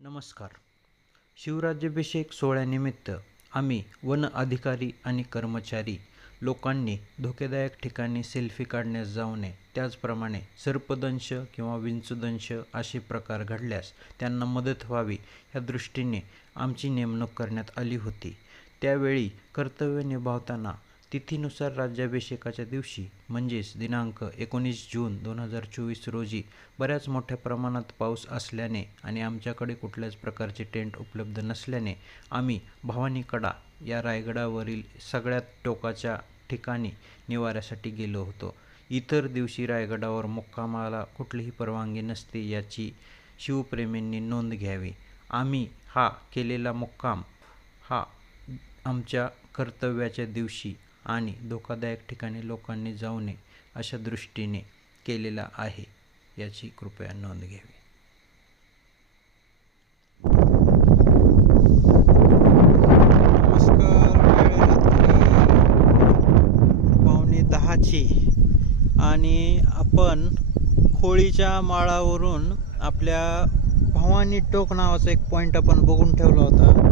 नमस्कार. शिवराज्याभिषेक सोहळ्यानिमित्त आम्ही वन अधिकारी आणि कर्मचारी लोकांनी धोकेदायक ठिकाणी सेल्फी काढण्यास जाऊ नये. त्याचप्रमाणे सर्पदंश किंवा विंचदंश असे प्रकार घडल्यास त्यांना मदत व्हावी या दृष्टीने आमची नेमणूक करण्यात आली होती. त्यावेळी कर्तव्य निभावताना तिथीनुसार राज्याभिषेकाच्या दिवशी म्हणजेच दिनांक एकोणीस जून दोन हजार चोवीस रोजी बऱ्याच मोठ्या प्रमाणात पाऊस असल्याने आणि आमच्याकडे कुठल्याच प्रकारचे टेंट उपलब्ध नसल्याने आम्ही भवानीकडा या रायगडावरील सगळ्यात टोकाच्या ठिकाणी निवाऱ्यासाठी गेलो होतो. इतर दिवशी रायगडावर मुक्कामाला कुठलीही परवानगी नसते याची शिवप्रेमींनी नोंद घ्यावी. आम्ही हा केलेला मुक्काम हा आमच्या कर्तव्याच्या दिवशी आणि धोकादायक ठिकाणी लोकांनी जाऊ नये अशा दृष्टीने केलेला आहे याची कृपया नोंद घ्यावी. नमस्कार पावणे दहाची. आणि आपण खोळीच्या माळावरून आपल्या भवानी टोक नावाचा एक पॉईंट आपण बघून ठेवला होता.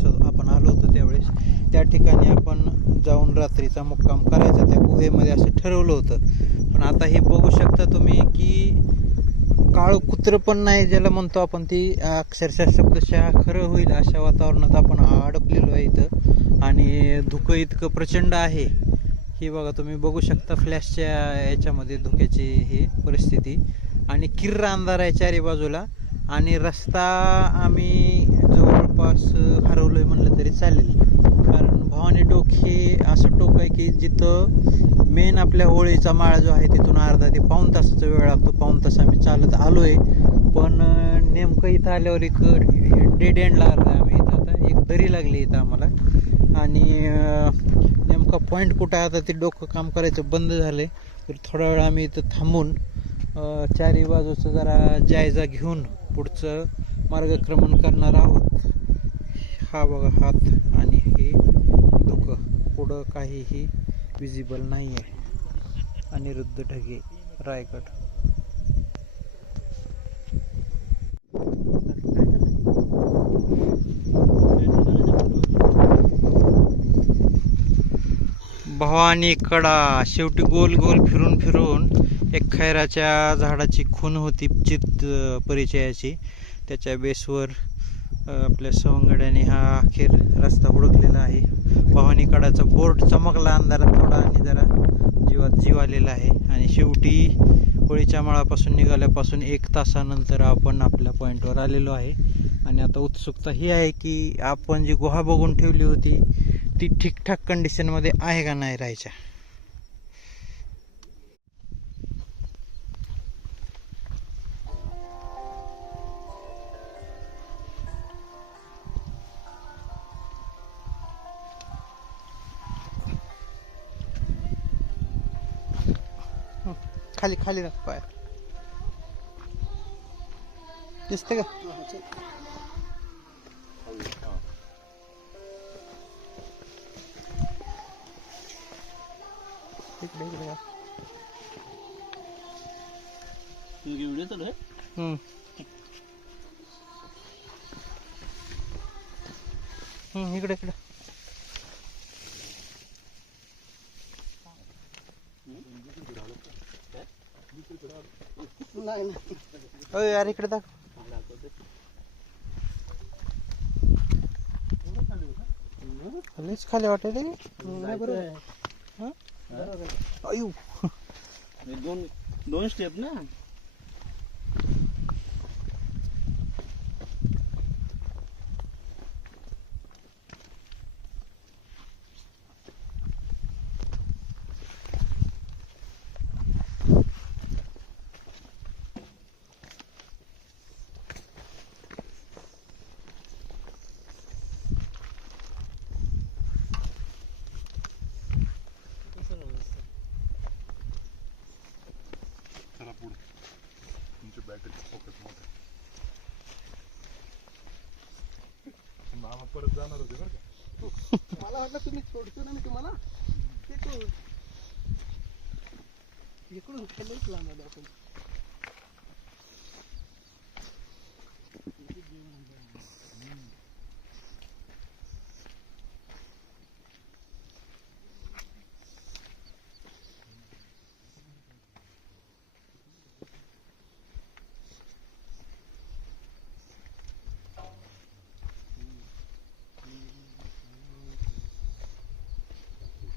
ज्यावेळेस आपण आलो होतो त्यावेळेस त्या ठिकाणी आपण जाऊन रात्रीचा मुक्काम करायचा. त्या गुहेमध्ये असं ठरवलं होतं. पण आता हे बघू शकता तुम्ही की काळं कुत्रं पण नाही ज्याला म्हणतो आपण ती अक्षरशः शब्दशः खरं होईल अशा वातावरणात आपण अडकलेलो आहे इथं. आणि धुकं इतकं प्रचंड आहे. हे बघा तुम्ही बघू शकता फ्लॅशच्या याच्यामध्ये धुक्याची ही परिस्थिती. आणि किर्र अंधार आहे चारी बाजूला. आणि रस्ता आम्ही जवळपास हरवलो आहे म्हणलं तरी चालेल. कारण भवानी टोक हे असं टोक आहे की जिथं मेन आपल्या होळीचा माळा जो आहे तिथून अर्धा ते पाऊण तासाचा वेळ लागतो. पाऊण तास आम्ही चालत आलो आहे पण नेमकं इथं आल्यावर एक डेड एंडला आलो आहे आम्ही. इथं आता एक दरी लागली इथं आम्हाला. आणि नेमका पॉईंट कुठं आहे? आता ते डोकं काम करायचं बंद झालं तर थोडा वेळ आम्ही इथं थांबून चारी बाजूचं जरा जायजा घेऊन पुढचं मार्गक्रमण करणार आहोत. हा बघा हात आणि हे दुखं पुढं काहीही विजिबल नाही आहे अनिरुद्ध ढगे रायगड. भवानी कडा. शेवटी गोल गोल फिरून फिरून एक खैराच्या झाडाची खून होती चित परिचयाची. त्याच्या बेसवर आपल्या सवंगड्याने हा अखेर रस्ता हुडकलेला आहे. भवानीकडाचा बोर्ड चमकला अंधारात थोडा आणि जरा जीवात जीव आलेला आहे. आणि शेवटी होळीच्या माळापासून निघाल्यापासून एक तासानंतर आपण आपल्या पॉईंटवर आलेलो आहे. आणि आता उत्सुकता ही आहे की आपण जी गुहा बघून ठेवली होती ती ठीकठाक कंडिशनमध्ये आहे का नाही राहायच्या? खाली खाली राख पाय. दिसते का? इकडे इकडे का व्हिडिओ चालू आहे? हम्म. हम्म, इकडे इकडे. नाही अय यार इकडे दाख खाली बरोबर. हा? अयो दोन दोन स्टेप ना? फोकस मोठा मामा परत जाणार होते बरं का मला वाटलं तुम्ही सोडतो ना मी तुम्हाला तिकडून इकडून खालीच लावणार आपण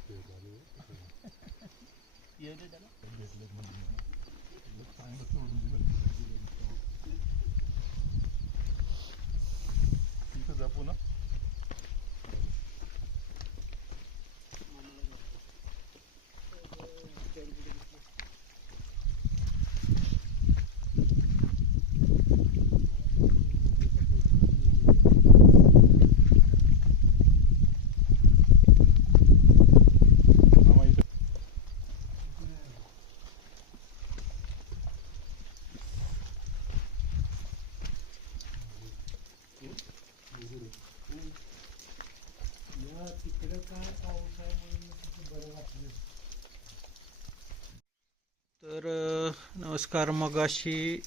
येऊ त्याला इथं जपू ना तर नमस्कार मग अशी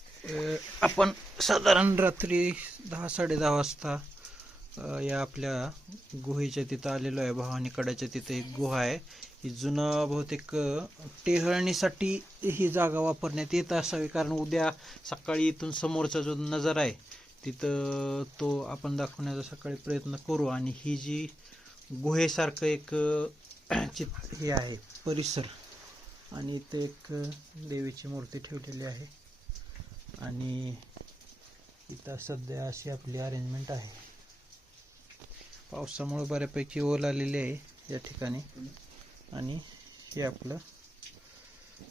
आपण साधारण रात्री दहा साडे दहा वाजता या आपल्या गुहेच्या तिथं आलेलो आहे. भवानीकडाच्या तिथे एक गुहा आहे. ही जुनं बहुतेक टेहळणीसाठी ही जागा वापरण्यात येत असावी. कारण उद्या सकाळी इथून समोरचा जो नजारा आहे तिथं तो आपण दाखवण्याचा सकाळी प्रयत्न करू. आणि ही जी गुहेसारखं एक चित हे आहे परिसर. आणि इथं एक देवीची मूर्ती ठेवलेली आहे. आणि इथं सध्या अशी आपली अरेंजमेंट आहे. पावसामुळे बऱ्यापैकी ओल आलेली आहे या ठिकाणी. आणि हे आपलं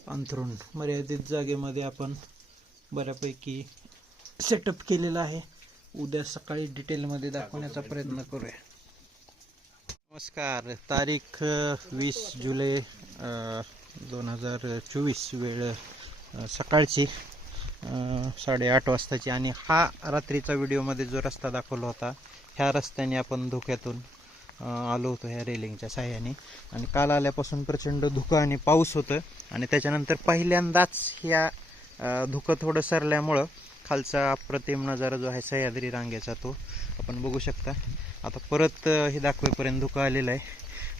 अंथरूण. मर्यादित जागेमध्ये आपण बऱ्यापैकी सेटअप केलेला आहे. उद्या सकाळी डिटेलमध्ये दाखवण्याचा प्रयत्न करूया. नमस्कार. तारीख वीस जुलै दोन हजार चोवीस वेळ सकाळची साडेआठ वाजताची. आणि हा रात्रीचा व्हिडिओमध्ये जो रस्ता दाखवला होता ह्या रस्त्याने आपण धुक्यातून आलो होतो ह्या रेलिंगच्या साह्याने. आणि काल आल्यापासून प्रचंड धुकं आणि पाऊस होतं. आणि त्याच्यानंतर पहिल्यांदाच ह्या धुकं थोडं सरल्यामुळं खालचा अप्रतिम नजारा जो आहे सह्याद्री रांगेचा तो आपण बघू शकता. आता परत हे दाखवेपर्यंत धुकं आलेलं आहे.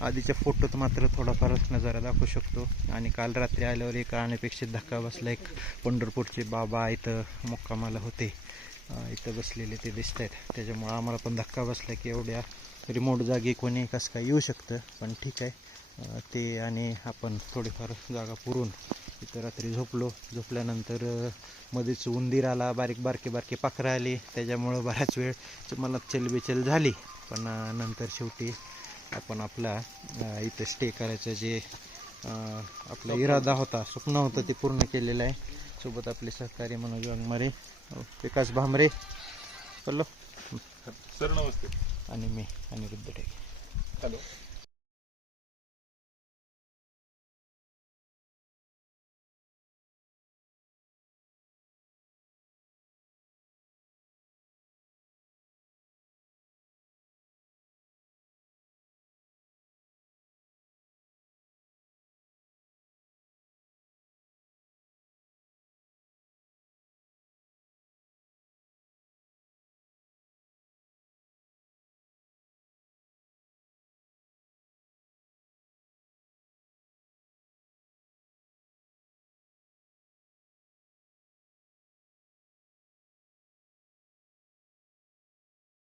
आधीच्या फोटोत मात्र थोडाफार नजारा दाखवू शकतो. आणि काल रात्री आल्यावर एक अनपेक्षित धक्का बसला. एक पंढरपूरचे बाबा इथं मुक्कामाला होते. इथं बसलेले ते दिसत आहेत त्याच्यामुळं आम्हाला पण धक्का बसला की एवढ्या रिमोट जागी कोणी कसं काय येऊ शकतं? पण ठीक आहे. ते आणि आपण थोडीफार जागा पुरून इथं रात्री झोपलो. झोपल्यानंतर मध्येच उंदीर आला बारीक बारके बारके पाखरं आली. त्याच्यामुळं बराच वेळ मला चलबिचल झाली. पण नंतर शेवटी आपण आपला इथं स्टे करायचं जे आपला इरादा होता स्वप्न होतं ते पूर्ण केलेलं आहे. सोबत आपले सहकारी मनोज वाघमारे विकास भांबरे हॅलो सर नमस्ते. आणि मी अनिरुद्ध ढेगे. हॅलो.